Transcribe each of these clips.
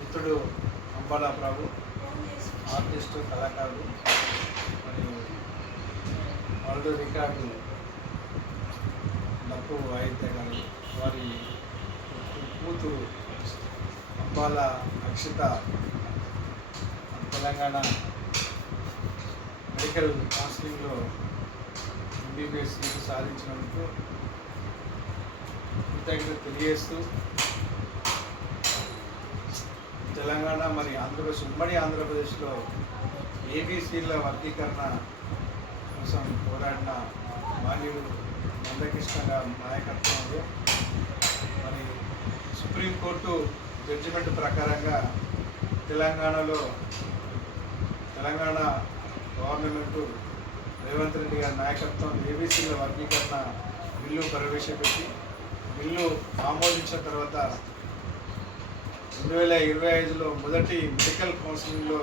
మిత్రుడు అంబాల ప్రభు, ఆర్టిస్టు, కళాకారుడు, మరియు వరల్డ్ రికార్డు డప్పు వాయిద్యకారులు. వారి కూతురు అంబాల అక్షిత తెలంగాణ మెడికల్ కౌన్సిలింగ్లో ఎంబీబీఎస్ సీటు సాధించినందుకు కృతజ్ఞత తెలియజేస్తూ తెలంగాణ మరి ఆంధ్రప్రదేశ్ ఉమ్మడి ఆంధ్రప్రదేశ్లో ఏబీసీల వర్గీకరణ కోసం పోరాడిన మాన్యుడు మందకృష్ణ గారి నాయకత్వంలో మరి సుప్రీంకోర్టు జడ్జిమెంట్ ప్రకారంగా తెలంగాణ గవర్నమెంటు రేవంత్ రెడ్డి గారి నాయకత్వం ఏబీసీల వర్గీకరణ బిల్లు ప్రవేశపెట్టి బిల్లు ఆమోదించిన తర్వాత 2025లో మొదటి మెడికల్ కౌన్సిలింగ్లో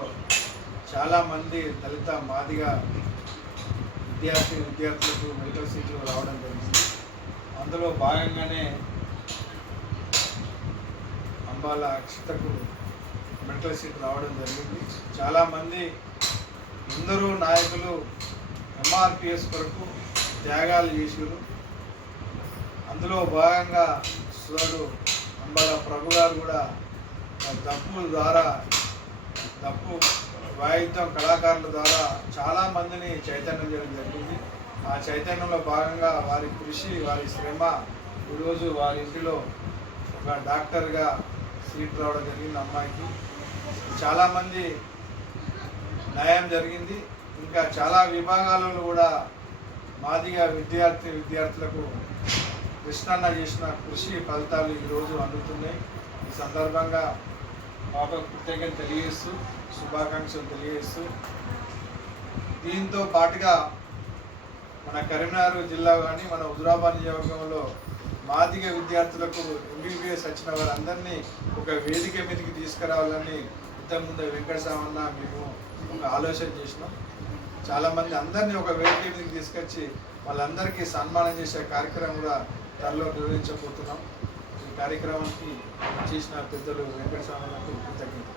చాలామంది దళిత మాదిగ విద్యార్థులకు మెడికల్ సీట్లు రావడం జరిగింది. అందులో భాగంగానే అంబాల అక్షితకు మెడికల్ సీట్ రావడం జరిగింది. చాలామంది ఎందరో నాయకులు ఎంఆర్పిఎస్ కొరకు త్యాగాలు చేసారు. అందులో భాగంగా సోదరుడు అంబాల ప్రభు గారు కూడా డప్పు వాయిద్యం కళాకారుల ద్వారా చాలామందిని చైతన్యం చేయడం జరిగింది. ఆ చైతన్యంలో భాగంగా వారి కృషి, వారి శ్రమ ఈరోజు వారి ఇంటిలో ఒక డాక్టర్గా సీట్ రావడం జరిగింది. అమ్మాయికి చాలామంది న్యాయం జరిగింది. ఇంకా చాలా విభాగాలలో కూడా మాదిగా విద్యార్థులకు కృష్ణన్న చేసిన కృషి ఫలితాలు ఈరోజు అందుతున్నాయి. ఈ సందర్భంగా పాపకు కృతజ్ఞత తెలియజేస్తూ శుభాకాంక్షలు తెలియజేస్తూ దీంతో పాటుగా మన కరీంనగర్ జిల్లా కానీ మన హుజురాబాద్ నియోజకవర్గంలో మాదిగ విద్యార్థులకు ఎంబీబీఎస్ వచ్చిన వారందరినీ ఒక వేదిక మీదకి తీసుకురావాలని ఇంతకుముందు వెంకట సామన్న మేము ఒక ఆలోచన చేసినాం. చాలామంది అందరినీ ఒక వేదిక మీదకి తీసుకొచ్చి వాళ్ళందరికీ సన్మానం చేసే కార్యక్రమం కూడా త్వరలో నిర్వహించబోతున్నాం. ఈ కార్యక్రమానికి చేసిన పెద్దలు వెంకట సామన్నకు కృతజ్ఞత.